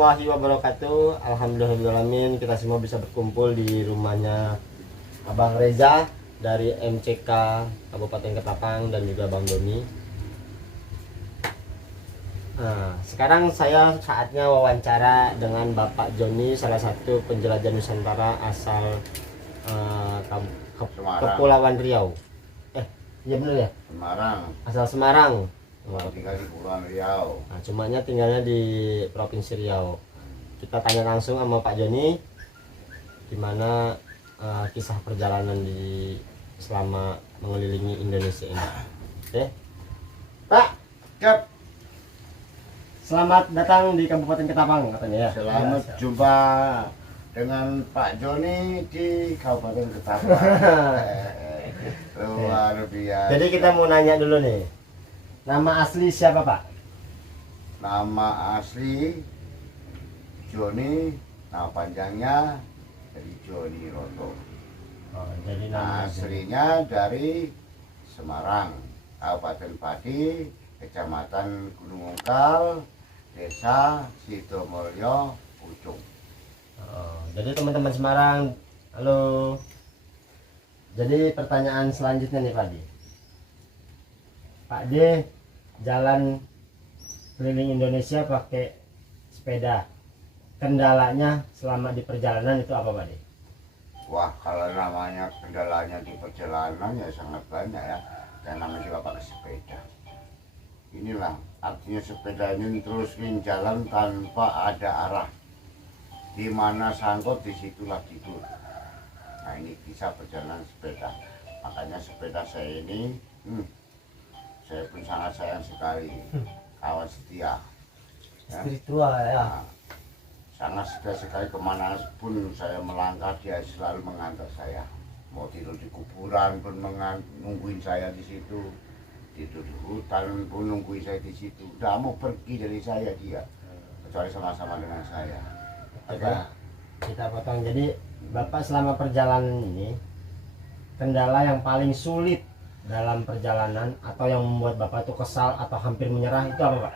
warahmatullahi wabarakatuh. Alhamdulillahirrahmanirrahim, kita semua bisa berkumpul di rumahnya Abang Reza dari MCK Kabupaten Ketapang dan juga Bang Doni. Nah, sekarang saya saatnya wawancara dengan Bapak Joni, salah satu penjelajah Nusantara asal Kepulauan Riau. Iya bener ya? Semarang. Asal Semarang. Tinggal di Kepulauan Riau. Nah, cumanya tinggalnya di Provinsi Riau. Kita tanya langsung sama Pak Joni gimana kisah perjalanan di selama mengelilingi Indonesia ini. Oke, Pak. Cap. Selamat datang di Kabupaten Ketapang katanya ya. Selamat jumpa dengan Pak Joni di Kabupaten Ketapang. Luar biasa. Jadi kita mau nanya dulu nih. Nama asli siapa, Pak? Nama asli Joni, nama panjangnya dari Joni Roto. Oh, jadi Nah, nama aslinya dari Semarang, Kabupaten Pati, Kecamatan Gunung Ungkal, Desa Sidomulyo, Pucung. Oh, jadi teman-teman Semarang, halo. Jadi pertanyaan selanjutnya nih Pak D. Pak D jalan keliling Indonesia pakai sepeda. Kendalanya selama di perjalanan itu apa Pak D? Wah, kalau namanya kendalanya di perjalanan ya sangat banyak ya. Dan namanya juga pakai sepeda. Inilah artinya sepeda ini terusin jalan tanpa ada arah. Di mana sangkut di situlah tidur. Nah, ini kisah perjalanan sepeda. Makanya sepeda saya ini saya pun sangat sayang sekali, kawan setia ya. Spiritual ya. Nah, sangat setia sekali, kemana pun saya melangkah dia selalu mengantar saya. Mau tidur di kuburan pun nungguin saya di situ, tidur di hutan pun nungguin saya di situ. Tidak mau pergi dari saya dia, kecuali sama-sama dengan saya. Coba kita potong. Jadi Bapak selama perjalanan ini, kendala yang paling sulit dalam perjalanan atau yang membuat Bapak tuh kesal atau hampir menyerah itu apa Pak?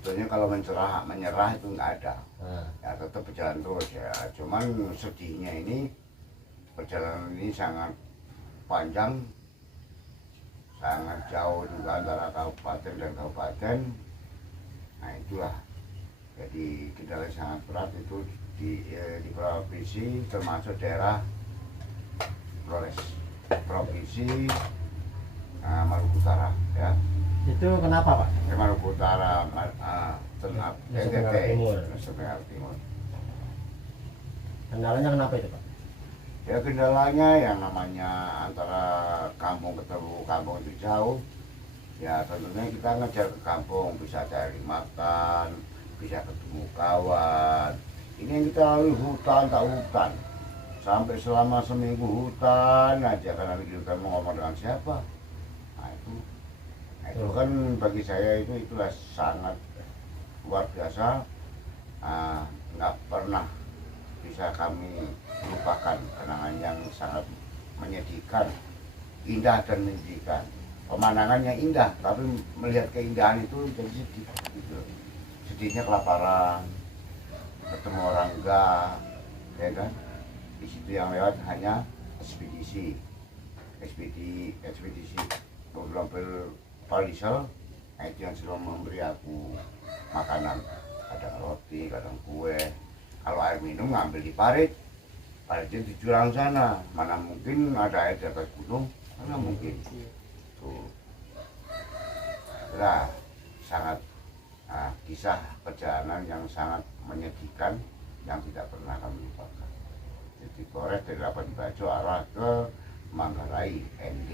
Sebetulnya kalau menyerah itu nggak ada, Nah, ya tetap berjalan terus ya. Cuman sedihnya ini perjalanan ini sangat panjang, sangat jauh juga antara kabupaten dan kabupaten. Nah itulah, jadi kendala yang sangat berat itu di provinsi, termasuk daerah Flores, provinsi Maluku Utara ya. itu kenapa Pak? Maluku Utara, Nusa Tenggara Timur. Nusa Tenggara Timur. Kendalanya kenapa itu Pak? Ya kendalanya yang namanya antara kampung ketemu kampung itu jauh. Ya tentunya kita ngejar ke kampung, bisa cari makan, bisa ketemu kawan. Ini yang kita lalui hutan tak hutan. Sampai selama seminggu hutan aja, karena kita mau ngomong dengan siapa. Nah itu kan bagi saya itulah sangat luar biasa. Nggak pernah bisa kami lupakan kenangan yang sangat menyedihkan, indah dan menyedihkan. Pemandangannya indah, tapi melihat keindahan itu jadi sedih gitu. Sedihnya kelaparan, ketemu orang enggak, ya kan? Di situ yang lewat hanya ekspedisi mobil diesel. Nah itu yang selalu memberi aku makanan, kadang roti, kadang kue. Kalau air minum ngambil di paritnya di jurang sana. Mana mungkin ada air di atas gunung, mana mungkin. Tuh. Nah, sangat kisah perjalanan yang sangat menyedihkan yang tidak pernah kami lupakan. Jadi Flores dari Labuan Bajo arah ke Manggarai ND.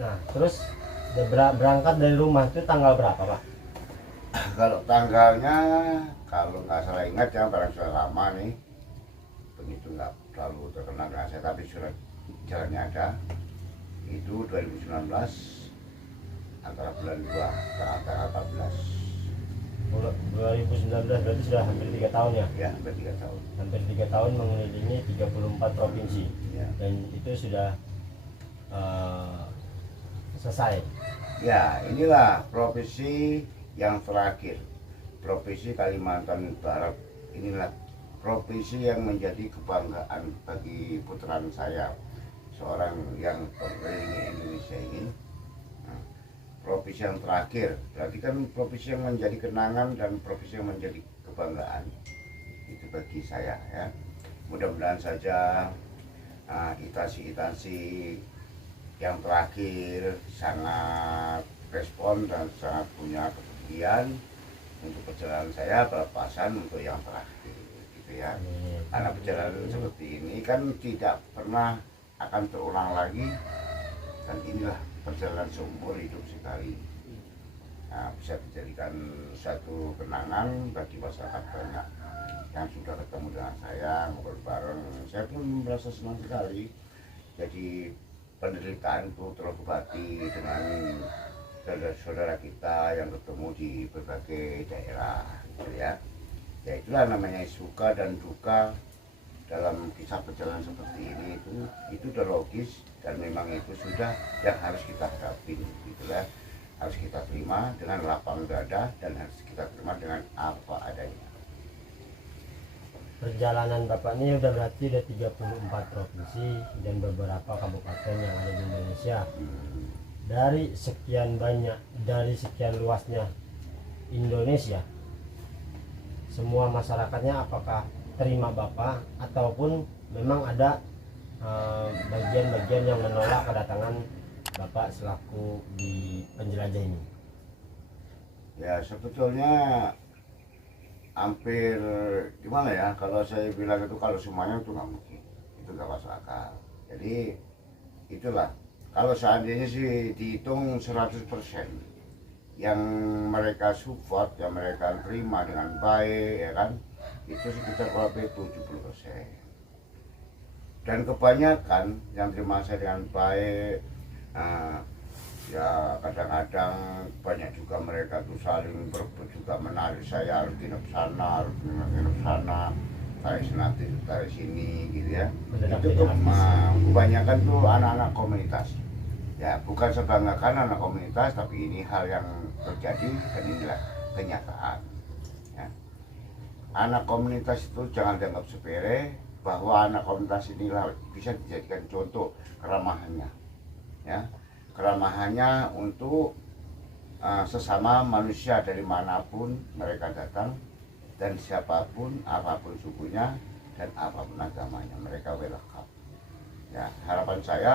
Nah, terus berangkat dari rumah itu tanggal berapa Pak? Kalau tanggalnya, kalau nggak salah ingat ya, barang sudah lama nih, begitu nggak terlalu terkenal dengan saya, tapi surat jalannya ada. Itu 2019 antara bulan 2 dan antara 14. 2019 berarti sudah hampir 3 tahun ya? Ya, hampir 3 tahun. Hampir 3 tahun mengelilingi 34 provinsi Ya. dan itu sudah selesai. Ya, inilah provinsi yang terakhir, Provinsi Kalimantan Barat inilah provinsi yang menjadi kebanggaan bagi putaran saya, seorang yang mengelilingi Indonesia ini. Nah, provinsi yang terakhir berarti kan provinsi yang menjadi kenangan dan provinsi yang menjadi kebanggaan itu bagi saya ya. Mudah-mudahan saja instansi-instansi yang terakhir sangat respon dan sangat punya kepedulian untuk perjalanan saya, berpasan untuk yang terakhir gitu ya. Karena perjalanan seperti ini kan tidak pernah akan terulang lagi, dan inilah perjalanan seumur hidup sekali. Nah, bisa dijadikan satu kenangan bagi masyarakat banyak yang sudah ketemu dengan saya, ngobrol bareng. Saya pun merasa senang sekali. Jadi penderitaan itu terobati dengan saudara-saudara kita yang ketemu di berbagai daerah gitu ya. Ya itulah namanya suka dan duka dalam kisah perjalanan seperti ini, itu udah logis dan memang itu sudah yang harus kita hadapi gitu ya. Harus kita terima dengan lapang dada dan harus kita terima dengan apa adanya. Perjalanan Bapak ini udah berarti ada 34 provinsi dan beberapa kabupaten yang ada di Indonesia. Dari sekian banyak, dari sekian luasnya Indonesia, semua masyarakatnya apakah terima Bapak ataupun memang ada bagian-bagian yang menolak kedatangan Bapak selaku di penjelajah ini? Ya sebetulnya hampir gimana ya, kalau saya bilang itu kalau semuanya itu nggak mungkin, itu nggak masuk akal. Jadi itulah, kalau seandainya sih dihitung 100% yang mereka support, yang mereka terima dengan baik ya kan, itu sekitar kurang lebih 70%. Dan kebanyakan yang terima saya dengan baik, ya kadang-kadang banyak juga mereka tuh saling berebut juga, menarik saya harus nginep sana, harus nginep sana, tarik nanti tarik sini gitu ya. Itu tuh kebanyakan tuh anak-anak komunitas. Ya bukan sebanggakan anak komunitas, tapi ini hal yang terjadi dan inilah kenyataan ya. Anak komunitas itu jangan dianggap sepele, bahwa anak komunitas inilah bisa dijadikan contoh keramahannya ya. Keramahannya untuk sesama manusia dari manapun mereka datang, dan siapapun, apapun sukunya dan apapun agamanya, mereka welcome ya. Harapan saya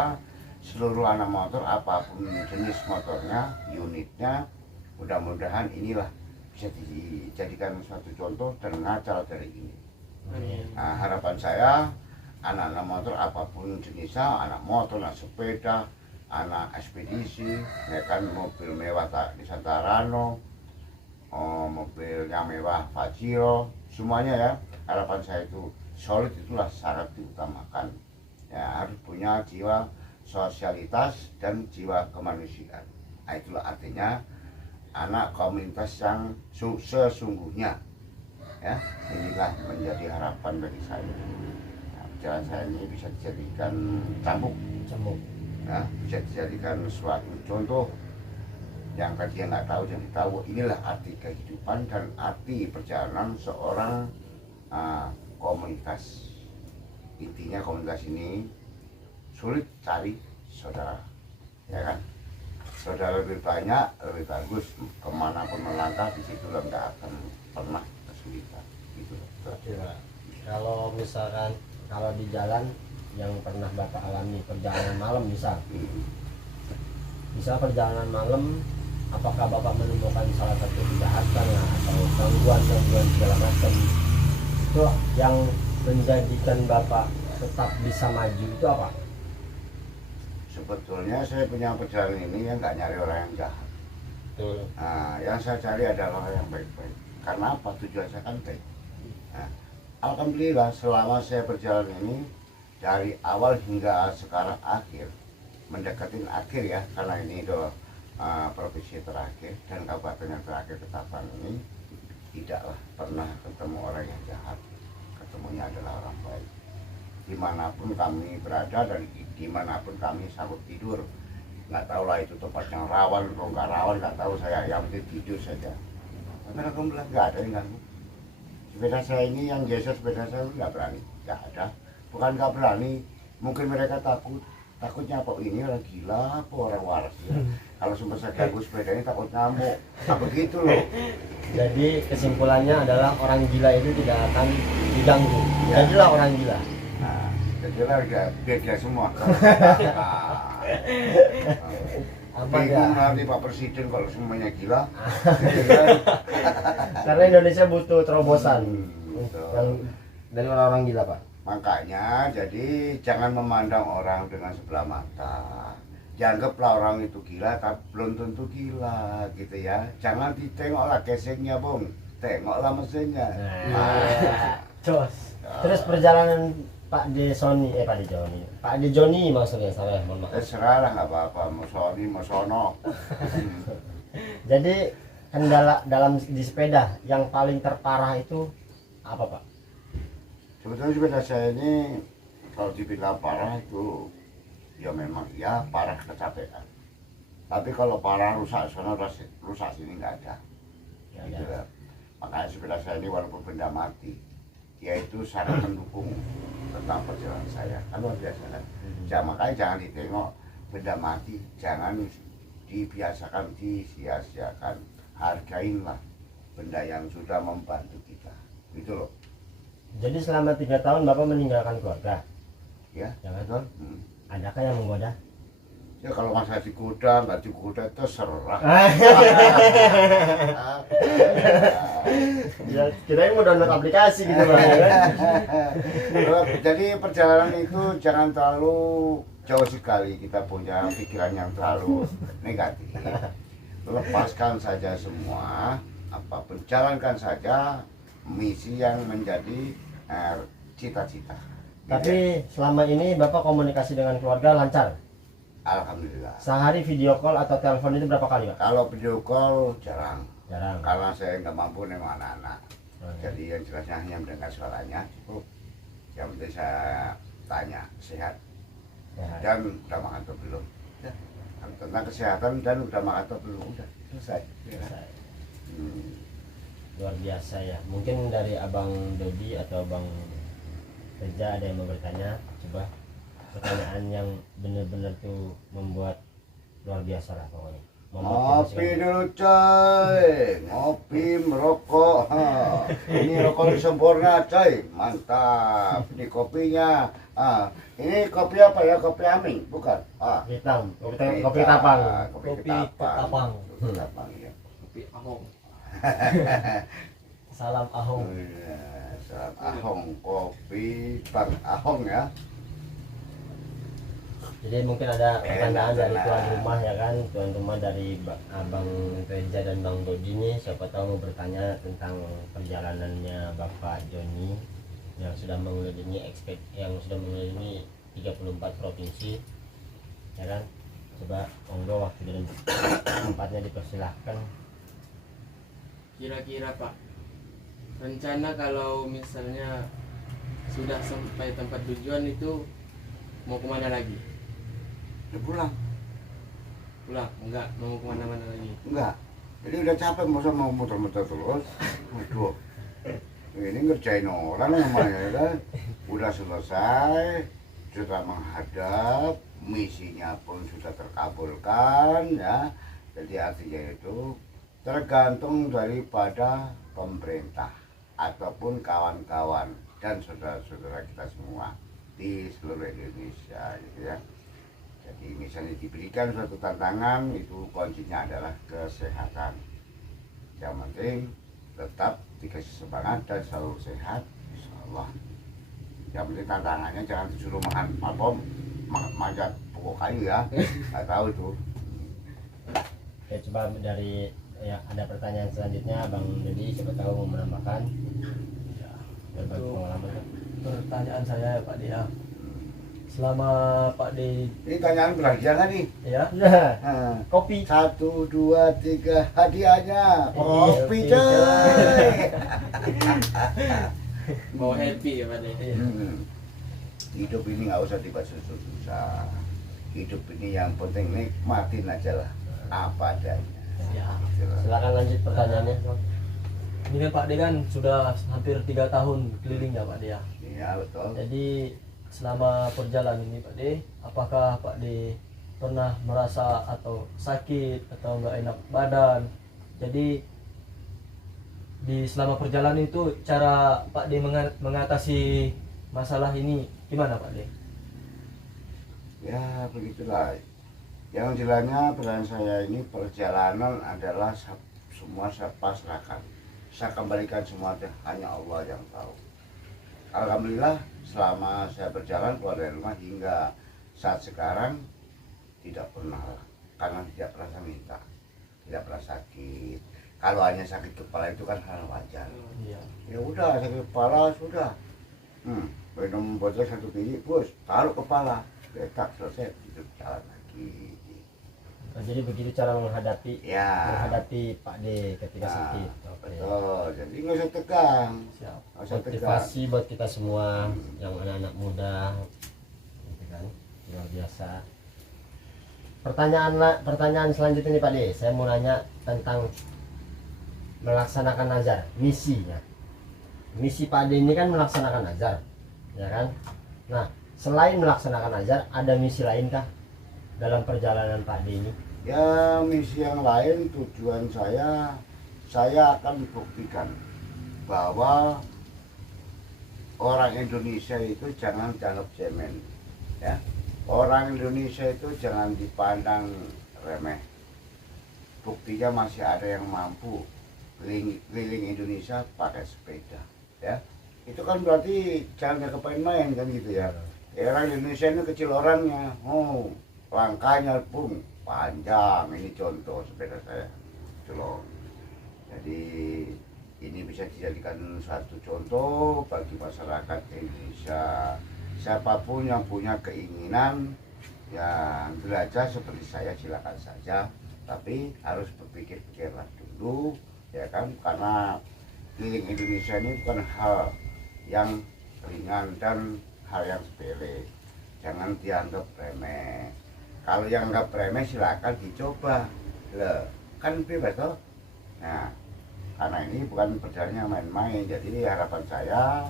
seluruh anak motor, apapun jenis motornya, unitnya, mudah-mudahan inilah bisa dijadikan suatu contoh dan ngacal dari ini. Nah, harapan saya anak-anak motor apapun jenisnya, anak motor, anak sepeda, anak ekspedisi, ya kan, mobil mewah Nisantarano, mobilnya mewah Fajiro, semuanya ya. Harapan saya itu solid, itulah syarat diutamakan ya, harus punya jiwa sosialitas dan jiwa kemanusiaan. Nah, itulah artinya anak komunitas yang sesungguhnya ya. Inilah menjadi harapan bagi saya. Nah, perjalanan saya ini bisa dijadikan cambuk ya, bisa dijadikan suatu contoh yang tadi nggak tahu jadi tahu. Inilah arti kehidupan dan arti perjalanan seorang komunitas. Intinya komunitas ini sulit cari saudara ya kan. Saudara lebih banyak lebih bagus, kemanapun melangkah di situ nggak akan pernah kesulitan gitu. Kalau misalkan kalau di jalan yang pernah Bapak alami, perjalanan malam misal perjalanan malam, apakah Bapak menemukan salah satu kejahatan atau gangguan segala macam, itu yang menjadikan Bapak tetap bisa maju itu apa? Sebetulnya saya punya perjalanan ini yang nggak nyari orang yang jahat. Nah, yang saya cari adalah orang yang baik-baik. Karena apa? Tujuan saya kan baik. Nah, alhamdulillah selama saya berjalan ini dari awal hingga sekarang akhir, mendekatin akhir ya, karena ini udah provinsi terakhir dan kabupaten yang terakhir, Ketapang ini, tidaklah pernah ketemu orang yang jahat. Ketemunya adalah orang baik. Dimanapun kami berada dan dimanapun kami sanggup tidur, nggak tahu lah itu tempat yang rawan atau nggak rawan, nggak tahu saya, yang penting tidur saja. Alhamdulillah nggak ada yang ganggu. Sepeda saya ini yang geser sepeda saya nggak berani, nggak ada. Bukan nggak berani, mungkin mereka takutnya apa ini orang gila apa orang waras ya. Kalau sempat saya ganggu sepeda ini takut ngamuk, tak begitu loh. Jadi kesimpulannya adalah orang gila itu tidak akan diganggu. Ya. Jadilah orang gila. Nah, jadilah beda semua. Apa Bingung ya? nanti Pak Presiden kalau semuanya gila. Karena Indonesia butuh terobosan Betul. yang dari orang-orang gila, Pak. Makanya jadi jangan memandang orang dengan sebelah mata. Dianggaplah orang itu gila tapi belum tentu gila gitu ya. Jangan ditengoklah casingnya Bung, tengoklah mesinnya. Nah, Terus perjalanan Pak De Sony, Pak De Joni, Pak De Joni maksudnya saya, mohon maaf. Terserah lah nggak apa-apa, mau Sony mau sono. Jadi kendala dalam di sepeda yang paling terparah itu apa, Pak? Sebetulnya sepeda saya ini kalau dibilang parah itu ya memang ya parah kecapean. Tapi kalau parah rusak sana rusak sini nggak ada. Ya, Gitu ya. lah. Makanya sepeda saya ini walaupun benda mati, yaitu sangat mendukung tentang perjalanan saya. Kan luar biasa kan. Makanya jangan ditengok benda mati, jangan dibiasakan disia-siakan. Hargainlah benda yang sudah membantu kita. Gitu loh. Jadi selama 3 tahun Bapak meninggalkan keluarga, Ya, jangan. betul. Adakah yang menggoda? Ya kalau masa digoda, nggak digoda itu serah. Ya, kirain mau download aplikasi gitu, Pak. Ya kan? Jadi perjalanan itu jangan terlalu jauh sekali kita punya pikiran yang terlalu negatif. Lepaskan saja semua, apapun jalankan saja misi yang menjadi cita-cita. Tapi selama ini Bapak komunikasi dengan keluarga lancar. Alhamdulillah. Sehari video call atau telepon itu berapa kali, Pak? Kalau video call jarang, Jarang. karena saya nggak mampu nengok anak-anak. Oke. Jadi yang jelasnya hanya mendengar suaranya cukup. Yang penting saya tanya sehat Ya, dan udah makan atau belum. Ya. Tentang kesehatan dan udah makan atau belum, udah selesai. Ya kan? selesai. Hmm. Luar biasa ya. Mungkin dari Abang Dodi atau Abang Reza ada yang mau bertanya, coba pertanyaan yang benar-benar tuh membuat luar biasa lah pokoknya. Ngopi dulu coy, ngopi merokok. Ha. Ini rokok sempurna coy, mantap. Ini kopinya, ini kopi apa ya? Kopi Aming, bukan? Hitam, kopi tapang. Kopi Kopi Ketapang. Ketapang. Kopi Ketapang ya. Kopi Ahong. Salam Ahong. Iya, salam Ahong, kopi Bang Ahong ya. Jadi mungkin ada pertanyaan dari Enak. tuan rumah ya kan, tuan rumah dari Abang Reza dan Bang Dodi nih, siapa tahu mau bertanya tentang perjalanannya Bapak Joni yang sudah mengelilingi 34 provinsi, ya kan? Coba monggo waktu dan tempatnya dipersilahkan. Kira-kira Pak, rencana kalau misalnya sudah sampai tempat tujuan itu mau kemana lagi? Udah pulang? Pulang? Enggak, mau kemana-mana lagi? Enggak. Jadi udah capek masa mau muter-muter terus. Waduh. Ini ngerjain orang namanya ya kan. Udah selesai, sudah menghadap, misinya pun sudah terkabulkan ya. Jadi artinya itu tergantung daripada pemerintah ataupun kawan-kawan dan saudara-saudara kita semua di seluruh Indonesia gitu ya. Jadi misalnya diberikan suatu tantangan, itu kuncinya adalah kesehatan. Yang penting tetap dikasih semangat dan selalu sehat, insya Allah. Yang penting tantangannya jangan disuruh manjat pokok kayu ya, nggak tahu itu. Oke, coba dari ya ada pertanyaan selanjutnya Bang Dodi, siapa tahu mau menambahkan berbagi Untuk pengalaman. pertanyaan saya ya Pak Dia. Selama Pak D Ini tanyaan berhadiah kan nih? ya, Ya, Nah, kopi. 1, 2, 3 hadiahnya kopi Kopi, coy. Mau happy ya Pak De? Hidup ini nggak usah dibuat susah. Hidup ini yang penting nikmatin aja lah apa adanya. ya. Gitu loh. Silakan lanjut pertanyaannya. Ini kan Pak D kan sudah hampir 3 tahun keliling ya Pak D ya. Iya betul. Jadi selama perjalanan ini Pak D, apakah Pak D pernah merasa atau sakit atau nggak enak badan? Jadi di selama perjalanan itu cara Pak D mengatasi masalah ini gimana Pak D? Ya begitulah. Yang jelasnya peran saya ini perjalanan adalah semua saya pasrahkan. Saya kembalikan semua hanya Allah yang tahu. Alhamdulillah selama saya berjalan keluar dari rumah hingga saat sekarang tidak pernah, karena tidak pernah minta, tidak pernah sakit. Kalau hanya sakit kepala itu kan hal wajar. Iya. Ya udah sakit kepala sudah, minum botol 1 biji, bos taruh kepala, letak selesai, itu jalan lagi. Nah, jadi begitu cara menghadapi Ya. Pak D ketika Nah, sakit. Oke. betul. Jadi nggak usah tegang, Siap. nggak usah tegang. Motivasi buat kita semua yang anak-anak muda, gitu kan, luar biasa. Pertanyaan selanjutnya nih Pak D, saya mau nanya tentang melaksanakan nazar, misinya. Misi Pak D ini kan melaksanakan nazar, ya kan? Nah, selain melaksanakan nazar, ada misi lain kah dalam perjalanan Pak D ini? Ya misi yang lain, tujuan saya akan buktikan bahwa orang Indonesia itu jangan dianggap cemen, ya. Orang Indonesia itu jangan dipandang remeh. Buktinya masih ada yang mampu keliling Indonesia pakai sepeda, ya. Itu kan berarti jangan kepain main kan gitu ya. Orang Indonesia ini kecil orangnya, langkahnya pun panjang. Ini contoh sepeda saya itu loh. Jadi ini bisa dijadikan satu contoh bagi masyarakat Indonesia. Siapapun yang punya keinginan yang belajar seperti saya silakan saja, tapi harus berpikir-pikirlah dulu, ya kan, karena keliling Indonesia ini bukan hal yang ringan dan hal yang sepele. Jangan dianggap remeh. Kalau yang anggap remeh silakan dicoba, kan bebas toh. Nah, karena ini bukan perjalanannya main-main, jadi harapan saya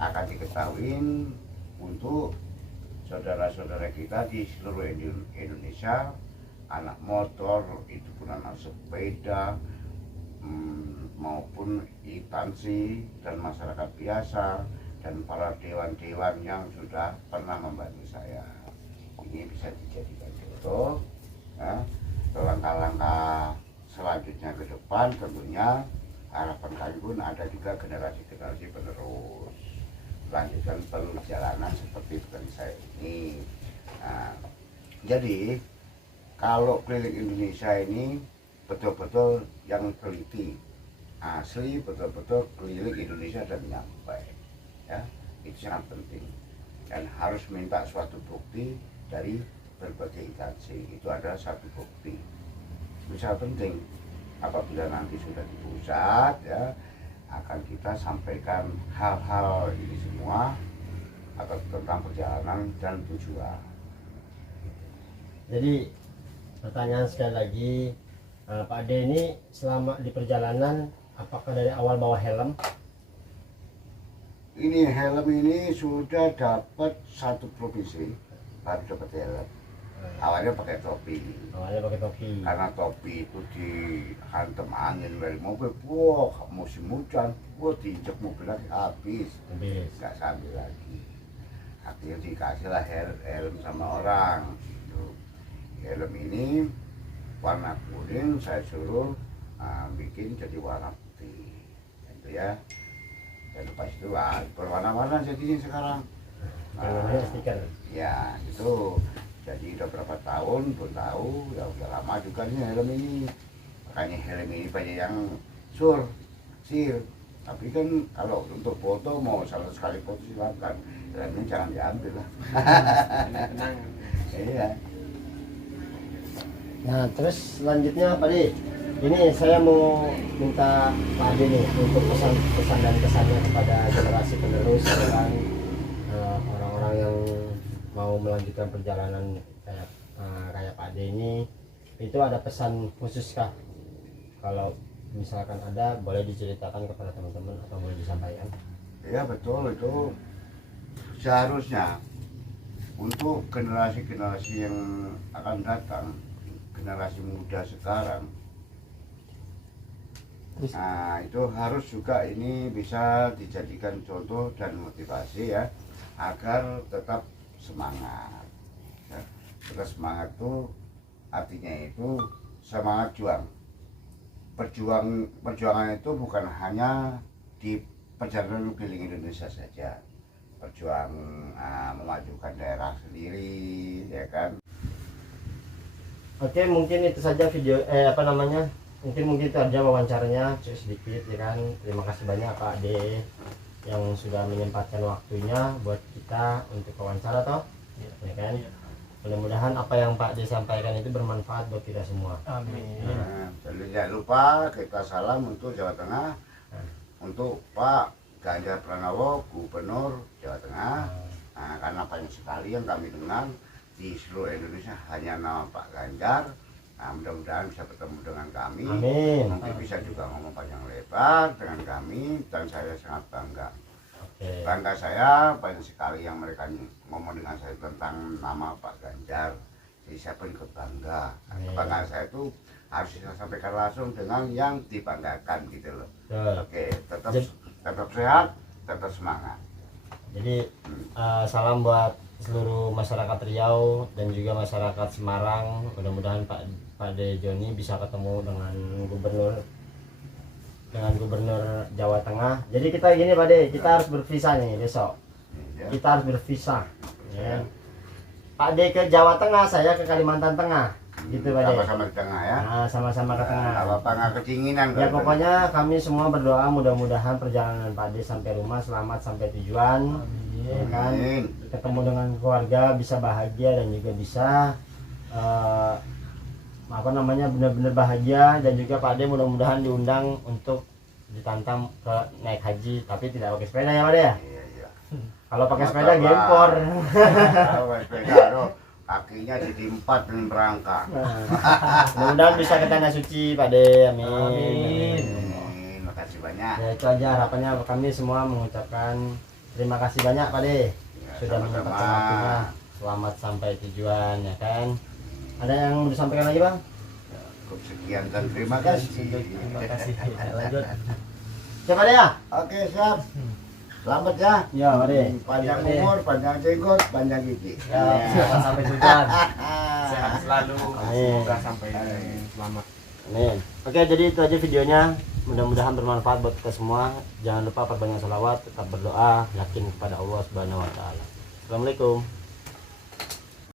akan diketahui untuk saudara-saudara kita di seluruh Indonesia, anak motor itu pun anak sepeda, maupun instansi dan masyarakat biasa dan para dewan-dewan yang sudah pernah membantu saya. Ini bisa dijadikan contoh, ya. Langkah-langkah selanjutnya ke depan tentunya harapan kami pun ada juga generasi-generasi penerus melanjutkan perjalanan seperti bukan saya ini. Nah, jadi kalau keliling Indonesia ini betul-betul yang teliti, asli, betul-betul keliling Indonesia dan nyampe, ya, itu sangat penting dan harus minta suatu bukti dari berbagai instansi. Itu adalah satu bukti, itu sangat penting. Apabila nanti sudah di pusat, ya, akan kita sampaikan hal-hal ini semua atau tentang perjalanan dan tujuan. Jadi pertanyaan sekali lagi, Pak D ini selama di perjalanan apakah dari awal bawa helm? Ini helm ini sudah dapat satu provinsi baru dapat helm. Awalnya pakai topi, Awalnya pakai topi. karena topi itu dihantam angin dari mobil, wah musim hujan, wah diinjek mobil lagi habis, nggak sambil lagi. Akhirnya dikasihlah helm sama orang. Helm ini warna kuning, saya suruh bikin jadi warna putih, gitu ya. Dan lepas itu berwarna-warna jadinya sekarang. Namanya stiker. Ya itu. Jadi udah berapa tahun belum tahu, ya udah lama juga nih helm ini. Makanya helm ini banyak yang sir. Tapi kan kalau untuk foto mau salah sekali foto silakan, helmnya jangan diambil lah. Tenang. Iya. Nah, terus selanjutnya Pak D, ini saya mau minta Pak D nih untuk pesan dan kesannya kepada generasi penerus, kan, orang-orang yang mau melanjutkan perjalanan kayak Pak D ini, itu ada pesan khusus kah? Kalau misalkan ada, boleh diceritakan kepada teman-teman atau boleh disampaikan? Ya betul, itu seharusnya untuk generasi-generasi yang akan datang, generasi muda sekarang, nah itu harus juga ini bisa dijadikan contoh dan motivasi ya, agar tetap semangat ya. Tetap semangat itu artinya itu semangat juang. Perjuangan itu bukan hanya di perjalanan keliling Indonesia saja, berjuang memajukan daerah sendiri ya kan. Oke, mungkin itu saja video mungkin itu aja wawancaranya sedikit ya kan. Terima kasih banyak Pak D yang sudah menyempatkan waktunya buat kita untuk wawancara toh ya kan. Mudah-mudahan apa yang Pak D sampaikan itu bermanfaat buat kita semua. Amin. Jadi jangan lupa kita salam untuk Jawa Tengah, untuk Pak Ganjar Pranowo, Gubernur Jawa Tengah. Nah, karena banyak sekali yang kami dengar di seluruh Indonesia hanya nama Pak Ganjar. Nah, mudah-mudahan bisa bertemu dengan kami. Amin. Mungkin bisa juga ngomong panjang lebar dengan kami, dan saya sangat bangga. Oke. Bangga saya, banyak sekali yang mereka ngomong dengan saya tentang nama Pak Ganjar. Jadi saya pun ikut bangga. Kebanggaan saya itu harus saya sampaikan langsung dengan yang dibanggakan gitu loh. Betul. Oke, tetap sehat, tetap semangat. Jadi salam buat seluruh masyarakat Riau dan juga masyarakat Semarang. Mudah-mudahan Pak D Joni bisa ketemu dengan gubernur Jawa Tengah. Jadi kita gini Pak D, kita harus bervisa nih besok. Ya. Kita harus bervisa. Ya. Pak D ke Jawa Tengah, saya ke Kalimantan Tengah. Gitu Pak D. Sama-sama di tengah ya. Nah, sama-sama ke tengah. Nggak apa-apa, nggak kedinginan. Ya pokoknya kami semua berdoa mudah-mudahan perjalanan Pak D sampai rumah selamat sampai tujuan. Ya kan? Amin. Ketemu dengan keluarga bisa bahagia dan juga bisa benar-benar bahagia, dan juga Pak D mudah-mudahan diundang untuk ditantang ke naik haji tapi tidak pakai sepeda ya Pak D ya. Iya, iya. Kalau pakai Mantap, sepeda Pak. gempor. Kalau pakai sepeda aduh, kakinya jadi 4 dengan berangka. Mudah-mudahan bisa ke tanah suci Pak D. Amin. Amin. Amin. Makasih banyak. Ya itu aja harapannya, kami semua mengucapkan terima kasih banyak Pak D Ya, sudah sama-sama. menyempatkan waktunya. Selamat sampai tujuan ya kan. Ada yang mau disampaikan lagi Bang? Cukup sekian dan terima kasih. Terima kasih. Lanjut. Siapa deh ya? Oke, siap. Selamat ya. Ya Pak D. Panjang Pak D. umur, panjang jenggot, panjang gigi. Ya, Selamat sampai tujuan. Sehat selalu, Amin. semoga sampai selamat. Amin. Oke, jadi itu aja videonya. Mudah-mudahan bermanfaat buat kita semua. Jangan lupa perbanyak sholawat, tetap berdoa, yakin kepada Allah Subhanahu wa taala. Assalamualaikum.